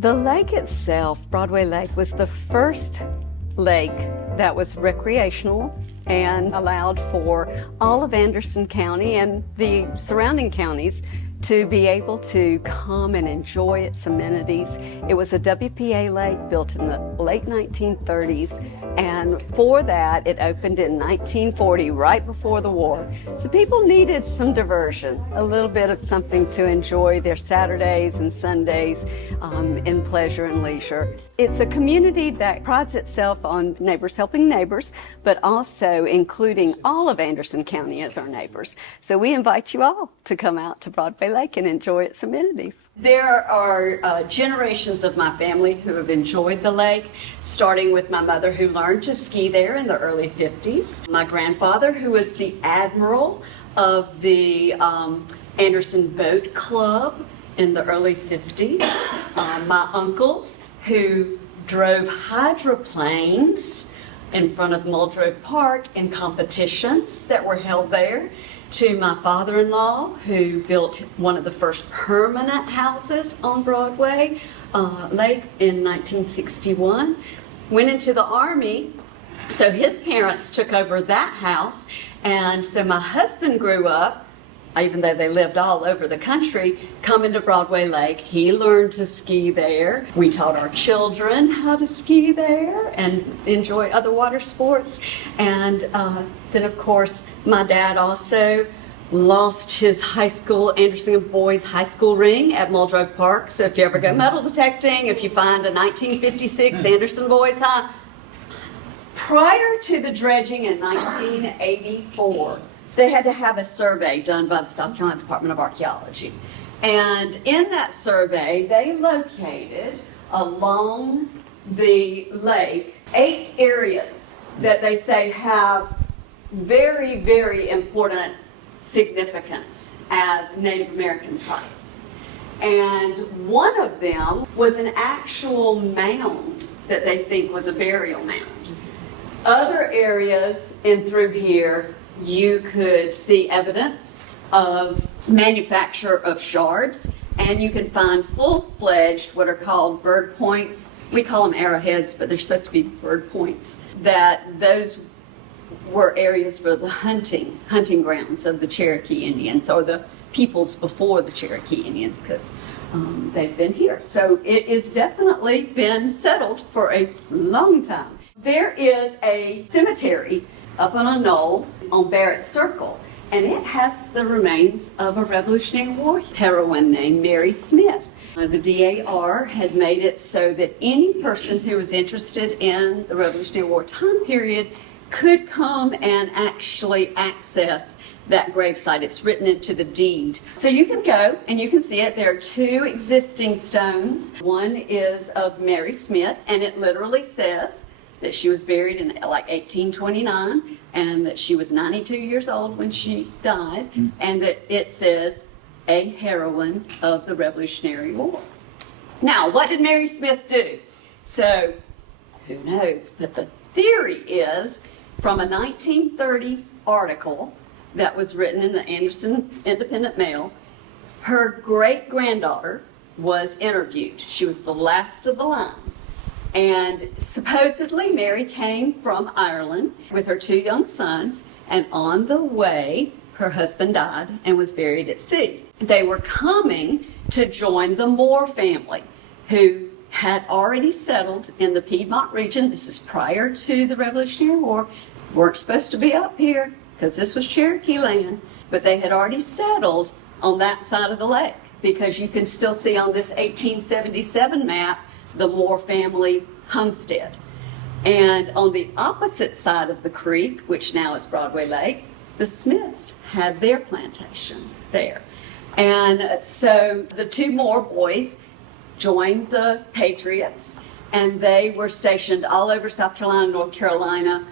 The lake itself, Broadway Lake, was the first lake that was recreational and allowed for all of Anderson County and the surrounding counties to be able to come and enjoy its amenities. It was a WPA lake built in the late 1930s, and for that it opened in 1940, right before the war. So people needed some diversion, a little bit of something to enjoy their Saturdays and Sundays in pleasure and leisure. It's a community that prides itself on neighbors helping neighbors, but also including all of Anderson County as our neighbors. So we invite you all to come out to Broadway Lake and enjoy its amenities. There are generations of my family who have enjoyed the lake, starting with my mother, who learned to ski there in the early 50s. My grandfather, who was the admiral of the Anderson Boat Club in the early 50s. My uncles, who drove hydroplanes in front of Muldrow Park in competitions that were held there, to my father-in-law, who built one of the first permanent houses on Broadway Lake in 1961, went into the Army, so his parents took over that house, and so my husband grew up, even though they lived all over the country, coming to Broadway Lake. He learned to ski there. We taught our children how to ski there and enjoy other water sports. And then, of course, my dad also lost his high school, Anderson Boys High School ring at Muldrow Park. So if you ever go metal detecting, if you find a 1956 Anderson Boys High, prior to the dredging in 1984, they had to have a survey done by the South Carolina Department of Archaeology. And in that survey, they located along the lake 8 areas that they say have very, very important significance as Native American sites. And one of them was an actual mound that they think was a burial mound. Other areas in through here, you could see evidence of manufacture of shards, and you can find full-fledged what are called bird points. We call them arrowheads, but they're supposed to be bird points. That those were areas for the hunting grounds of the Cherokee Indians, or the peoples before the Cherokee Indians, because they've been here. So it has definitely been settled for a long time. There is a cemetery up on a knoll on Barrett Circle, and it has the remains of a Revolutionary War heroine named Mary Smith. The DAR had made it so that any person who was interested in the Revolutionary War time period could come and actually access that gravesite. It's written into the deed. So you can go and you can see it. There are 2 existing stones. One is of Mary Smith, and it literally says that she was buried in like 1829, and that she was 92 years old when she died, and that it says, a heroine of the Revolutionary War. Now, what did Mary Smith do? So, who knows? But the theory is, from a 1930 article that was written in the Anderson Independent Mail, her great-granddaughter was interviewed. She was the last of the line. And supposedly Mary came from Ireland with her 2 young sons, and on the way her husband died and was buried at sea. They were coming to join the Moore family, who had already settled in the Piedmont region. This is prior to the Revolutionary War. Weren't supposed to be up here because this was Cherokee land, but they had already settled on that side of the lake, because you can still see on this 1877 map the Moore family homestead. And on the opposite side of the creek, which now is Broadway Lake, the Smiths had their plantation there. And so the 2 Moore boys joined the Patriots, and they were stationed all over South Carolina, North Carolina.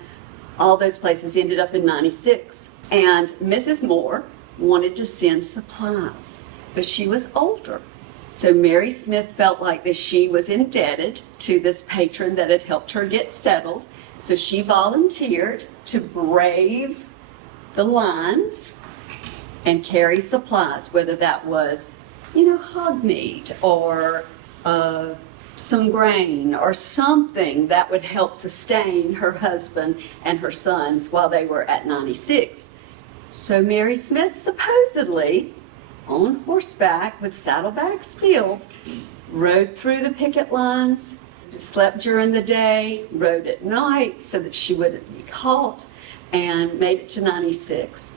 All those places ended up in 96. And Mrs. Moore wanted to send supplies, but she was older. So Mary Smith felt like that she was indebted to this patron that had helped her get settled. So she volunteered to brave the lines and carry supplies, whether that was, hog meat or some grain or something that would help sustain her husband and her sons while they were at 96. So Mary Smith supposedly, on horseback with saddlebags filled, rode through the picket lines, slept during the day, rode at night so that she wouldn't be caught, and made it to 96.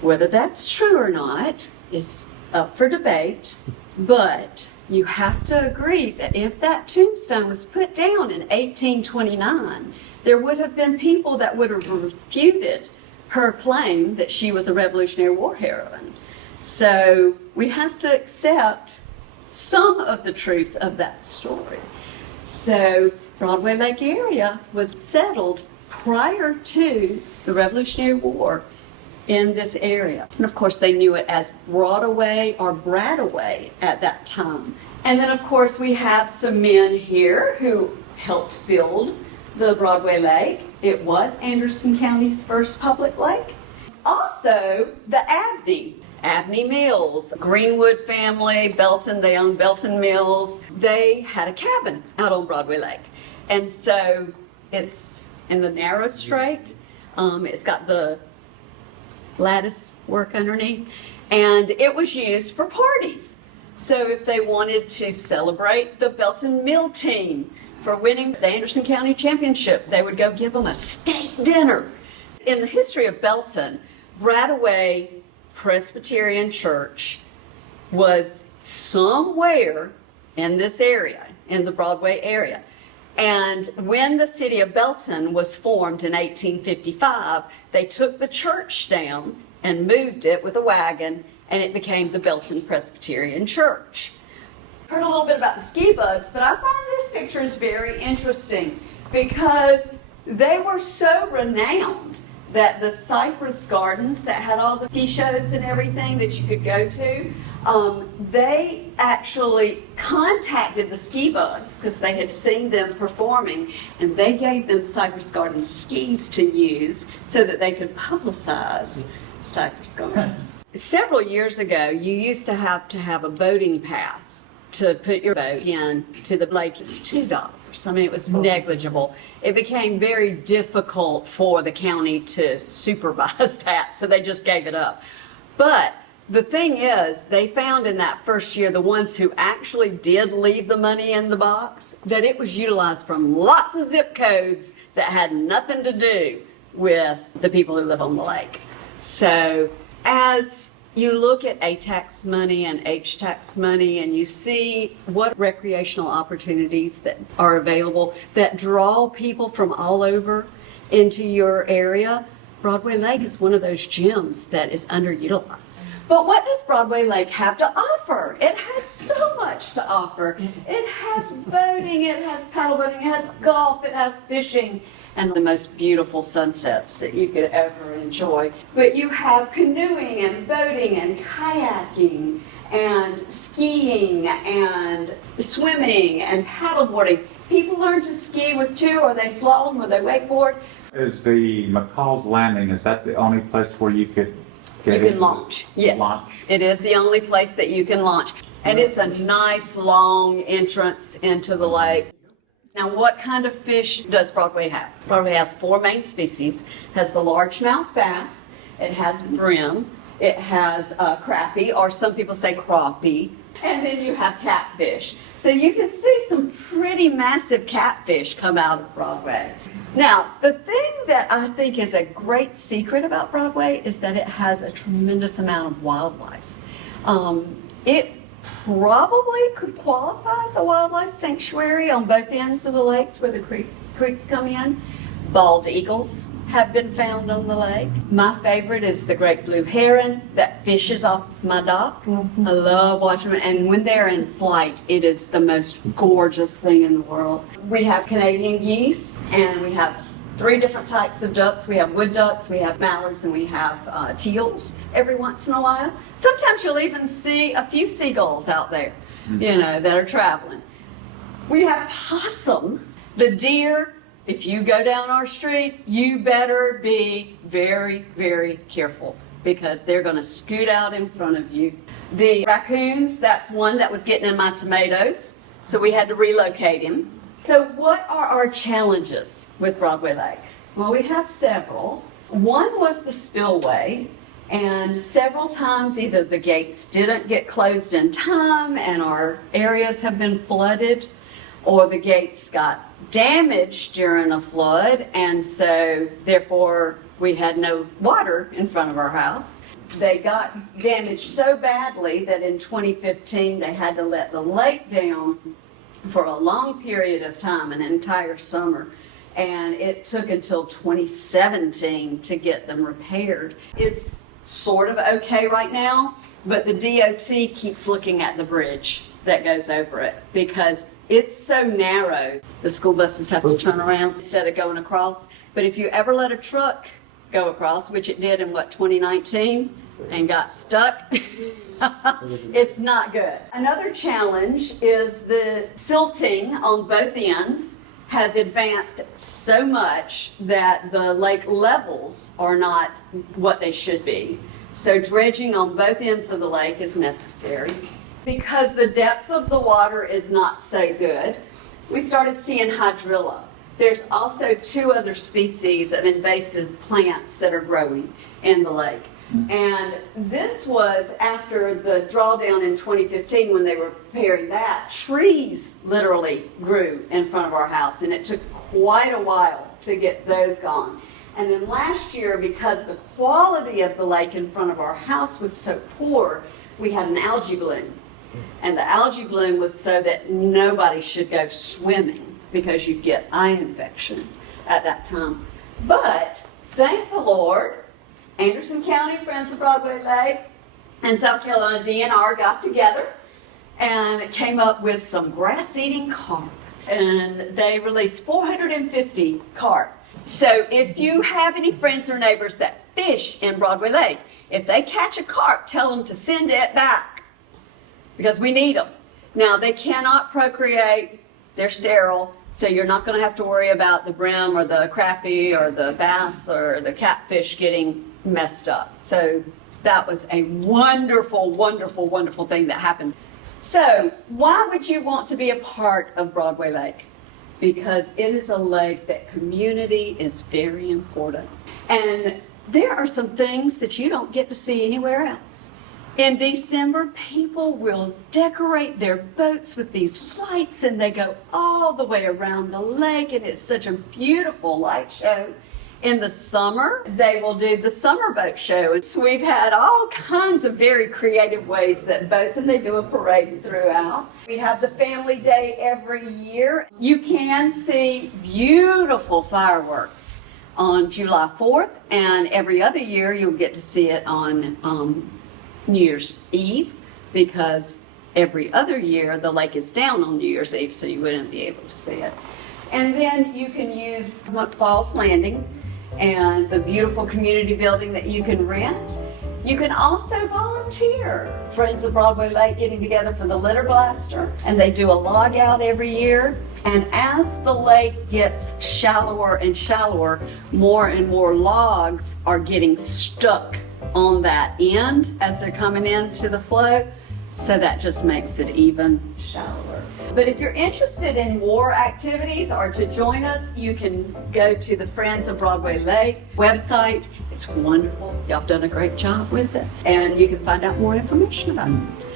Whether that's true or not is up for debate, but you have to agree that if that tombstone was put down in 1829, there would have been people that would have refuted her claim that she was a Revolutionary War heroine. So we have to accept some of the truth of that story. So Broadway Lake area was settled prior to the Revolutionary War in this area. And of course they knew it as Broadway or Bradaway at that time. And then of course we have some men here who helped build the Broadway Lake. It was Anderson County's first public lake. Also the Abney Mills, Greenwood family, Belton, they owned Belton Mills. They had a cabin out on Broadway Lake. And so it's in the narrow strait. It's got the lattice work underneath, and it was used for parties. So if they wanted to celebrate the Belton Mill team for winning the Anderson County Championship, they would go give them a steak dinner. In the history of Belton, Bradaway Presbyterian Church was somewhere in this area, in the Broadway area. And when the city of Belton was formed in 1855, they took the church down and moved it with a wagon, and it became the Belton Presbyterian Church. Heard a little bit about the ski bugs, but I find this picture is very interesting because they were so renowned that the Cypress Gardens that had all the ski shows and everything that you could go to, they actually contacted the ski bugs because they had seen them performing, and they gave them Cypress Gardens skis to use so that they could publicize Cypress Gardens. Several years ago, you used to have a boating pass to put your boat in to the lake. It was $2. I mean, it was negligible. It became very difficult for the county to supervise that, so they just gave it up. But the thing is, they found in that first year, the ones who actually did leave the money in the box, that it was utilized from lots of zip codes that had nothing to do with the people who live on the lake. So as you look at A-tax money and H-tax money, and you see what recreational opportunities that are available that draw people from all over into your area, Broadway Lake is one of those gems that is underutilized. But what does Broadway Lake have to offer? It has so much to offer. It has boating, it has paddle boating, it has golf, it has fishing, and the most beautiful sunsets that you could ever enjoy. But you have canoeing and boating and kayaking and skiing and swimming and paddleboarding. People learn to ski with two, or they slalom, or they wakeboard. Is the McCall's Landing, is that the only place where you could get You can launch, yes. Launch? It is the only place that you can launch. And it's a nice long entrance into the lake. Now, what kind of fish does Broadway have? Broadway has 4 main species. It has the largemouth bass, it has brim, it has crappie, or some people say crappie, and then you have catfish. So you can see some pretty massive catfish come out of Broadway. Now, the thing that I think is a great secret about Broadway is that it has a tremendous amount of wildlife. It probably could qualify as a wildlife sanctuary on both ends of the lakes where the creeks come in. Bald eagles have been found on the lake. My favorite is the great blue heron that fishes off my dock. I love watching them, and when they're in flight, it is the most gorgeous thing in the world. We have Canadian geese, and we have 3 different types of ducks. We have wood ducks, we have mallards, and we have teals every once in a while. Sometimes you'll even see a few seagulls out there, that are traveling. We have possum, the deer. If you go down our street, you better be very, very careful because they're going to scoot out in front of you. The raccoons, that's one that was getting in my tomatoes so we had to relocate him. So what are our challenges with Broadway Lake? Well, we have several. One was the spillway, and several times either the gates didn't get closed in time and our areas have been flooded, or the gates got damaged during a flood, and so therefore we had no water in front of our house. They got damaged so badly that in 2015 they had to let the lake down for a long period of time, an entire summer, and it took until 2017 to get them repaired. It's sort of okay right now, but the DOT keeps looking at the bridge that goes over it because it's so narrow. The school buses have to turn around instead of going across. But if you ever let a truck go across, which it did in 2019, and got stuck, it's not good. Another challenge is the silting on both ends has advanced so much that the lake levels are not what they should be. So dredging on both ends of the lake is necessary. Because the depth of the water is not so good, we started seeing hydrilla. There's also 2 other species of invasive plants that are growing in the lake. And this was after the drawdown in 2015 when they were repairing that. Trees literally grew in front of our house, and it took quite a while to get those gone. And then last year, because the quality of the lake in front of our house was so poor, we had an algae bloom. And the algae bloom was so that nobody should go swimming because you'd get eye infections at that time. But thank the Lord, Anderson County Friends of Broadway Lake and South Carolina DNR got together and came up with some grass-eating carp. And they released 450 carp. So if you have any friends or neighbors that fish in Broadway Lake, if they catch a carp, tell them to send it back because we need them. Now, they cannot procreate. They're sterile, so you're not going to have to worry about the brim or the crappie or the bass or the catfish getting messed up. So that was a wonderful, wonderful, wonderful thing that happened. So why would you want to be a part of Broadway Lake? Because it is a lake that community is very important. And there are some things that you don't get to see anywhere else. In December, people will decorate their boats with these lights and they go all the way around the lake, and it's such a beautiful light show. In the summer, they will do the summer boat show. So we've had all kinds of very creative ways that boats, and they do a parade throughout. We have the family day every year. You can see beautiful fireworks on July 4th, and every other year you'll get to see it on New Year's Eve, because every other year the lake is down on New Year's Eve, so you wouldn't be able to see it. And then you can use Falls Landing and the beautiful community building that you can rent. You can also volunteer. Friends of Broadway Lake getting together for the litter blaster, and they do a log out every year. And as the lake gets shallower and shallower, more and more logs are getting stuck on that end as they're coming into the flow, so that just makes it even shallower. But if you're interested in more activities or to join us, you can go to the Friends of Broadway Lake website. It's wonderful. Y'all have done a great job with it. And you can find out more information about it.